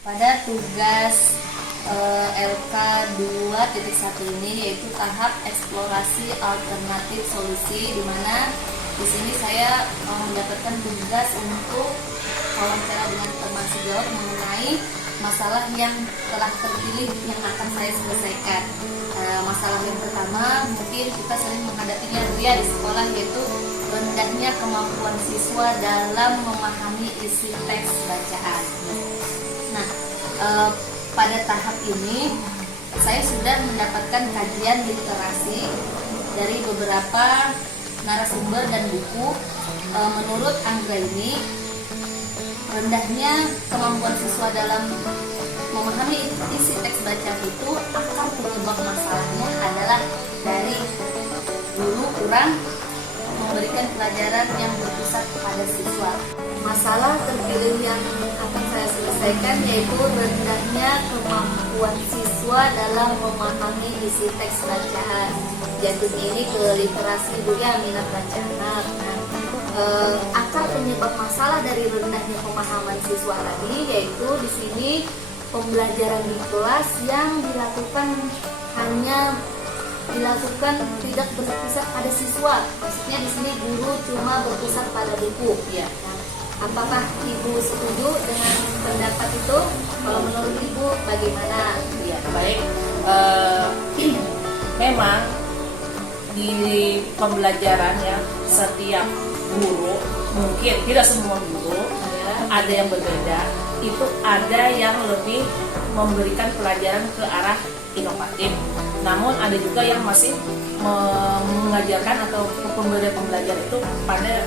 Pada tugas LK 2.1 ini yaitu tahap eksplorasi alternatif solusi, di mana di sini saya mendapatkan tugas untuk wawancara dengan teman sejawat mengenai masalah yang telah terpilih yang akan saya selesaikan. Masalah yang pertama mungkin kita sering menghadapinya di sekolah, yaitu rendahnya kemampuan siswa dalam memahami isi teks bacaan. Nah, pada tahap ini saya sudah mendapatkan kajian literasi dari beberapa narasumber dan buku. Menurut Anggraini, rendahnya kemampuan siswa dalam memahami isi teks bacaan itu akar penyebab masalahnya adalah dari guru kurang memberikan pelajaran yang berpusat pada siswa. Masalah terpilih yang akan saya selesaikan yaitu rendahnya kemampuan siswa dalam memahami isi teks bacaan. Jatuhnya ini ke literasi minat baca anak. Akar penyebab masalah dari rendahnya pemahaman siswa tadi yaitu di sini pembelajaran di kelas yang dilakukan tidak berpusat pada siswa. Maksudnya di sini guru cuma berpusat pada buku. Ya. Apakah Ibu setuju dengan pendapat itu? Kalau menurut Ibu bagaimana? Ya, baik. Memang di pembelajaran ya setiap guru, mungkin tidak semua guru, ada yang berbeda. Itu ada yang lebih memberikan pelajaran ke arah inovatif. Namun ada juga yang masih mengajarkan atau pembelajaran itu pada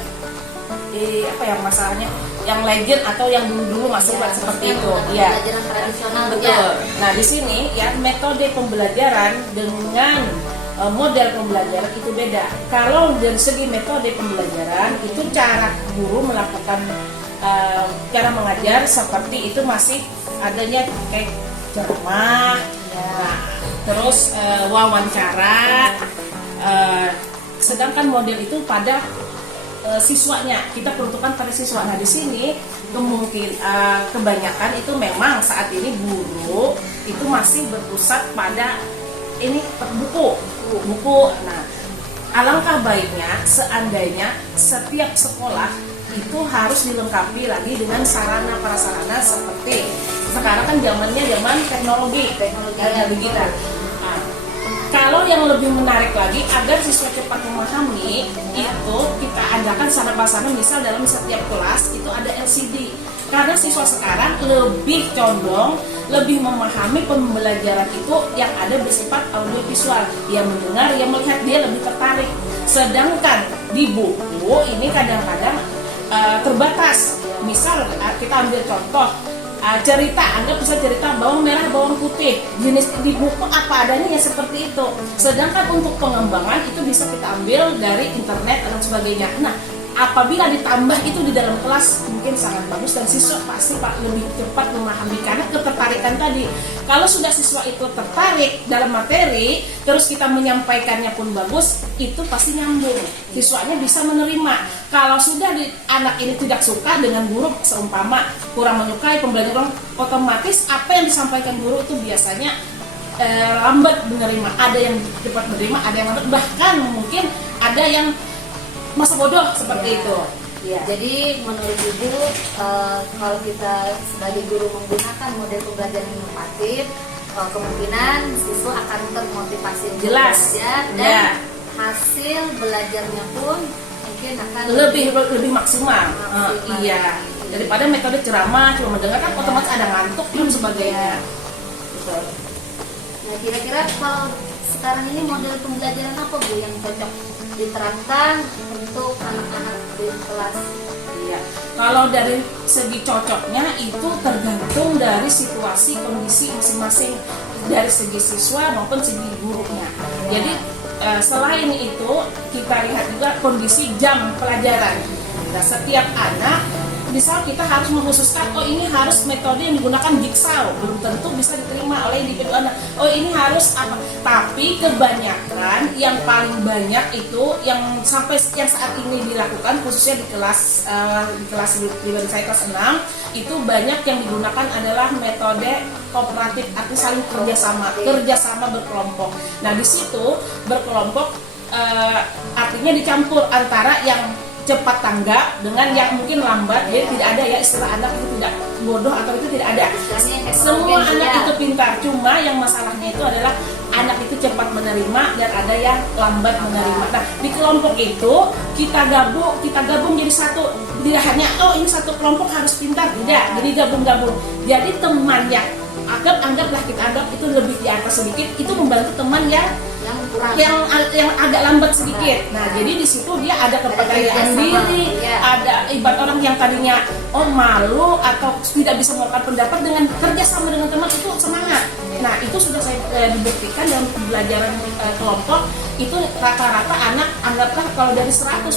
masalahnya yang legend atau yang dulu masih seperti itu. Ya, pembelajaran tradisional. Betul. Nah, di sini ya metode pembelajaran dengan model pembelajaran itu beda. Kalau dari segi metode pembelajaran itu cara guru melakukan cara mengajar seperti itu masih adanya kayak ceramah, nah, terus wawancara. Sedangkan model itu pada siswanya, kita peruntukkan pada siswa. Nah, di sini kebanyakan itu memang saat ini guru itu masih berpusat pada ini buku. Nah, alangkah baiknya seandainya setiap sekolah itu harus dilengkapi lagi dengan sarana prasarana seperti sekarang kan zamannya zaman teknologi ya begitu. Nah, kalau yang lebih menarik lagi agar siswa cepat memahami itu kita adakan sarana prasarana, misal dalam setiap kelas itu ada LCD. Karena siswa sekarang lebih condong, lebih memahami pembelajaran itu yang ada bersifat audiovisual. Dia mendengar, dia melihat, dia lebih tertarik. Sedangkan di buku ini kadang-kadang terbatas. Misal kita ambil contoh cerita, anggap bisa cerita bawang merah, bawang putih. Jenis di buku apa adanya ya seperti itu. Sedangkan untuk pengembangan itu bisa kita ambil dari internet dan sebagainya. Nah, apabila ditambah itu di dalam kelas mungkin sangat bagus dan siswa pasti lebih cepat memahami karena ketertarikan tadi. Kalau sudah siswa itu tertarik dalam materi, terus kita menyampaikannya pun bagus, itu pasti nyambung. Siswanya bisa menerima. Kalau sudah anak ini tidak suka dengan guru, seumpama kurang menyukai pembelajaran, otomatis apa yang disampaikan guru itu biasanya lambat menerima. Ada yang cepat menerima, ada yang lambat, bahkan mungkin ada yang masa bodoh seperti itu. Ya. Jadi menurut Ibu, kalau kita sebagai guru menggunakan model pembelajaran inovatif, kemungkinan siswa akan termotivasi Jelas. belajar dan hasil belajarnya pun mungkin akan lebih maksimal. Iya. Daripada metode ceramah cuma mendengar kan otomatis ada ngantuk dan sebagainya. Betul. Nah, kira-kira kalau sekarang ini model pembelajaran apa Bu yang cocok diterapkan untuk anak-anak di kelas? Iya. Kalau dari segi cocoknya itu tergantung dari situasi kondisi masing-masing, dari segi siswa maupun segi gurunya. Jadi selain itu kita lihat juga kondisi jam pelajaran. Nah, setiap anak misal kita harus mengkhususkan, oh ini harus metode yang digunakan jigsaw, belum tentu bisa diterima oleh individu anak. Oh ini harus apa? Tapi kebanyakan yang paling banyak itu yang sampai yang saat ini dilakukan khususnya di kelas saya kelas 6 itu banyak yang digunakan adalah metode kooperatif, artinya saling kerjasama berkelompok. Nah di situ berkelompok artinya dicampur antara yang cepat tanggap dengan yang mungkin lambat. Jadi tidak ada ya istilah anak itu tidak bodoh atau itu tidak ada. Semua anak itu pintar, cuma yang masalahnya itu adalah anak itu cepat menerima dan ada yang lambat menerima. Nah di kelompok itu kita gabung jadi satu. Tidak hanya ini satu kelompok harus pintar, tidak. Jadi gabung. Jadi teman yang anggaplah kita anggap itu lebih di atas sedikit, itu membantu teman yang agak lambat sedikit. Nah, jadi di situ dia ada kepercayaan diri, ada ibarat orang yang tadinya malu atau tidak bisa mengungkapkan pendapat, dengan kerja sama dengan teman itu semangat. Nah, itu sudah saya dibuktikan dalam pembelajaran kelompok. Itu rata-rata anak, anggaplah kalau dari 100%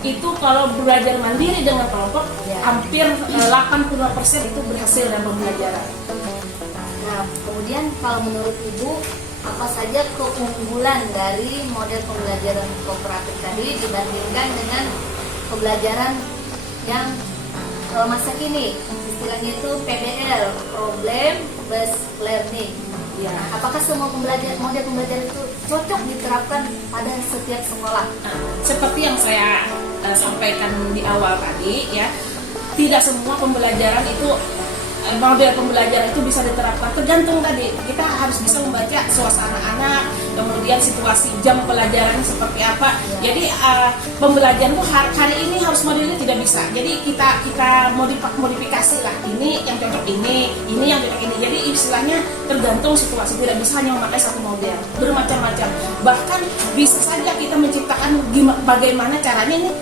itu kalau belajar mandiri dengan kelompok hampir 85% itu berhasil dalam pembelajaran. Nah, kemudian kalau menurut Ibu, apa saja keunggulan dari model pembelajaran kooperatif tadi dibandingkan dengan pembelajaran yang masa kini, istilahnya itu PBL, Problem Based Learning. Ya. Apakah semua model pembelajaran itu cocok diterapkan pada setiap sekolah? Seperti yang saya sampaikan di awal tadi, ya, tidak semua pembelajaran itu model pembelajaran itu bisa diterapkan. Tergantung tadi kita harus bisa membaca suasana anak, kemudian situasi jam pelajaran seperti apa. Jadi pembelajaran itu hari ini harus modelnya tidak bisa. Jadi kita modifikasi lah. Ini yang cocok ini yang cocok ini. Jadi istilahnya tergantung situasi, tidak bisa hanya memakai satu model, bermacam-macam. Bahkan bisa saja kita menciptakan bagaimana caranya ini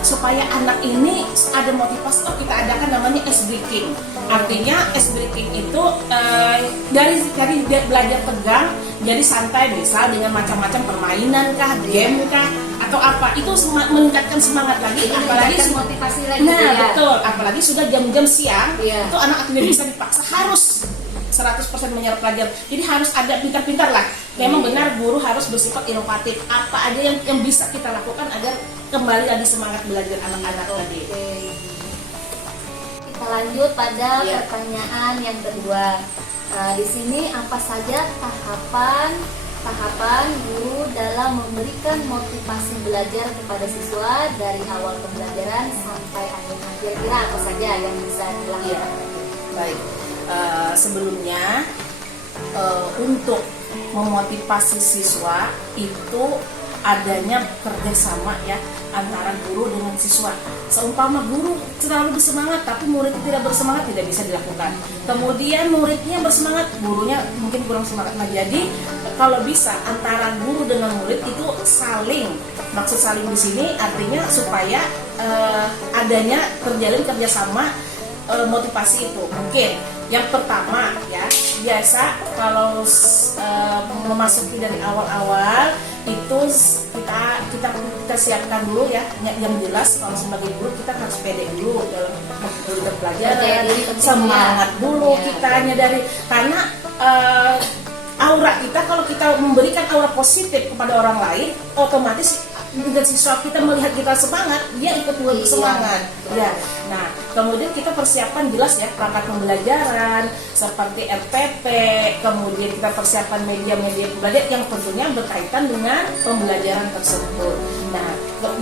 supaya anak ini ada motivasi. Kita adakan namanya ice breaking. Artinya ice breaking itu dari dia belajar tegang jadi santai, bisa dengan macam-macam permainan kah, game kah, atau apa, itu meningkatkan semangat lagi. Apalagi motivasi lagi. Nah betul, apalagi sudah jam-jam siang, itu anak tidak bisa dipaksa harus 100% menyerap pelajaran. Jadi harus ada pintar-pintar lah. Memang benar guru harus bersifat inovatif. Apa aja yang bisa kita lakukan agar kembali lagi semangat belajar anak-anak tadi. Kita lanjut pada pertanyaan yang kedua. Di sini apa saja tahapan guru dalam memberikan motivasi belajar kepada siswa dari awal pembelajaran sampai akhir? Kira-kira apa saja yang bisa dilakukan? Baik. Sebelumnya untuk memotivasi siswa itu adanya kerjasama ya antara guru dengan siswa. Seumpama guru terlalu bersemangat tapi muridnya tidak bersemangat, tidak bisa dilakukan. Kemudian muridnya bersemangat, gurunya mungkin kurang semangat. Nah jadi kalau bisa antara guru dengan murid itu saling, maksud saling di sini artinya supaya adanya terjalin kerjasama motivasi itu. Mungkin yang pertama ya, biasa kalau memasuki dari awal-awal itu kita siapkan dulu ya, yang jelas kalau sebagai guru kita harus pede dulu dalam belajar, semangat dulu kita nyadari, karena aura kita, kalau kita memberikan aura positif kepada orang lain, otomatis dengan siswa kita melihat kita semangat, dia ikut semangat. Ya. Nah, kemudian kita persiapkan jelas ya perangkat pembelajaran seperti RPP, kemudian kita persiapkan media-media pembelajaran yang tentunya berkaitan dengan pembelajaran tersebut. Nah,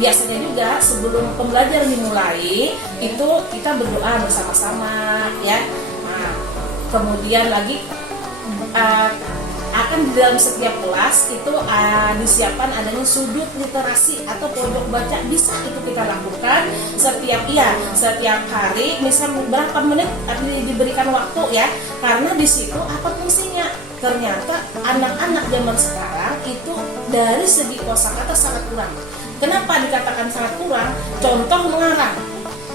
biasanya juga sebelum pembelajaran dimulai itu kita berdoa bersama-sama ya. Nah, kemudian lagi akan di dalam setiap kelas itu disiapkan adanya sudut literasi atau pojok baca. Bisa itu kita lakukan setiap hari, misal berapa menit diberikan waktu ya, karena di situ apa fungsinya? Ternyata anak-anak zaman sekarang itu dari segi kosakata sangat kurang. Kenapa dikatakan sangat kurang? Contoh mengarang,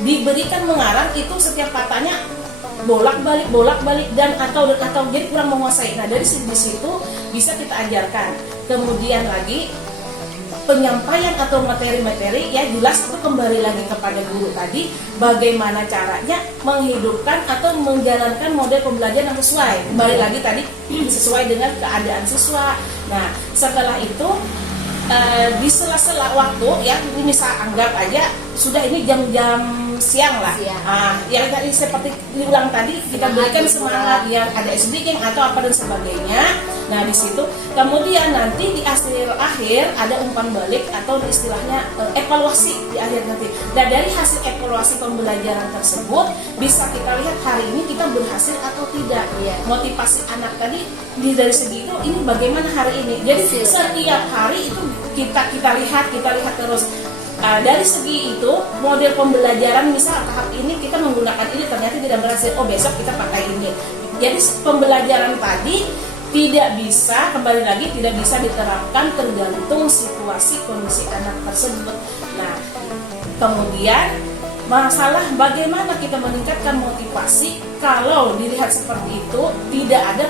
diberikan mengarang itu setiap katanya bolak-balik dan atau jadi kurang menguasai. Nah dari situ bisa kita ajarkan. Kemudian lagi penyampaian atau materi-materi ya jelas itu kembali lagi kepada guru tadi, bagaimana caranya menghidupkan atau menjalankan model pembelajaran yang sesuai. Kembali lagi tadi sesuai dengan keadaan siswa. Nah setelah itu di sela-sela waktu ya, misal anggap aja sudah ini jam-jam siang lah. Yang tadi seperti diulang tadi kita berikan semangat yang ada SBG atau apa dan sebagainya. Nah di situ kemudian nanti di akhir ada umpan balik atau istilahnya evaluasi di akhir nanti. Dan dari hasil evaluasi pembelajaran tersebut bisa kita lihat hari ini kita berhasil atau tidak. Motivasi anak tadi dari segi itu ini bagaimana hari ini. Jadi setiap hari itu kita lihat terus. Dari segi itu model pembelajaran misal tahap ini kita menggunakan ini ternyata tidak berhasil, oh besok kita pakai ini. Jadi pembelajaran tadi tidak bisa, kembali lagi tidak bisa diterapkan tergantung situasi kondisi anak tersebut. Nah kemudian masalah bagaimana kita meningkatkan motivasi kalau dilihat seperti itu tidak ada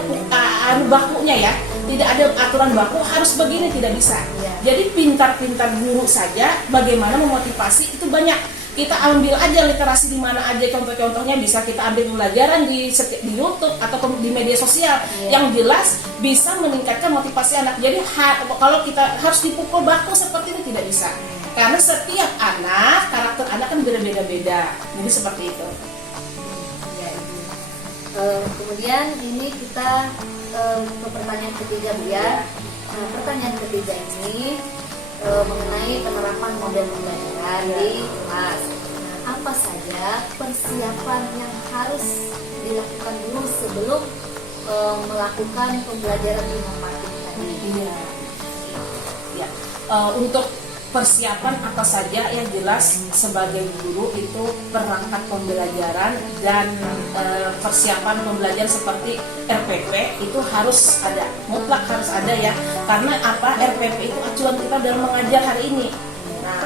bakunya ya, tidak ada aturan baku harus begini, tidak bisa. Jadi pintar-pintar guru saja bagaimana memotivasi itu banyak. Kita ambil aja literasi di mana aja, contoh-contohnya bisa kita ambil pelajaran di YouTube atau di media sosial yang jelas bisa meningkatkan motivasi anak. Jadi kalau kita harus dipukul baku seperti ini tidak bisa. Karena setiap anak, karakter anak kan berbeda-beda. Jadi seperti itu. Kemudian ini kita ke pertanyaan ketiga Bu ya. Pertanyaan ketiga ini mengenai penerapan model pembelajaran di kelas. Apa saja persiapan yang harus dilakukan dulu sebelum melakukan pembelajaran inovatif tadi? Untuk persiapan apa saja yang jelas sebagai guru itu perangkat pembelajaran dan persiapan pembelajaran seperti RPP itu harus ada, mutlak harus ada ya, karena apa, RPP itu acuan kita dalam mengajar hari ini. Nah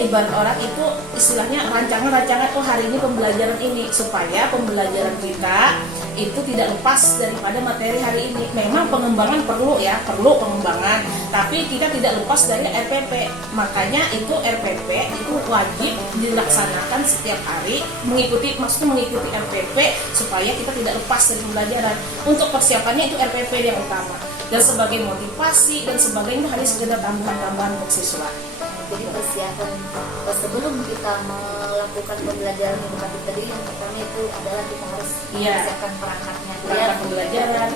ibarat orang itu istilahnya rancangan oh hari ini pembelajaran ini, supaya pembelajaran kita itu tidak lepas daripada materi hari ini. Memang pengembangan perlu pengembangan, tapi kita tidak lepas dari RPP. Makanya itu RPP itu wajib dilaksanakan setiap hari, mengikuti RPP supaya kita tidak lepas dari pembelajaran. Untuk persiapannya itu RPP yang utama, dan sebagai motivasi dan sebagainya hanya sekedar tambahan-tambahan untuk siswa. Jadi persiapan sebelum kita melakukan pembelajaran inovatif tadi, yang pertama itu adalah kita harus mempersiapkan perangkatnya, perangkat pembelajaran,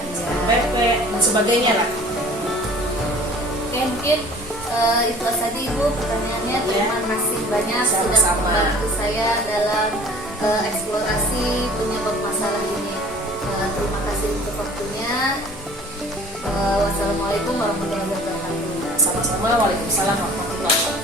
RPP dan sebagainya lah. Oke, mungkin itu saja Ibu pertanyaannya. Terima kasih banyak sudah membantu saya dalam eksplorasi penyebab masalah ini. Terima kasih untuk waktunya. Wassalamualaikum warahmatullahi wabarakatuh. Sama-sama, waalaikumsalam warahmatullahi wabarakatuh.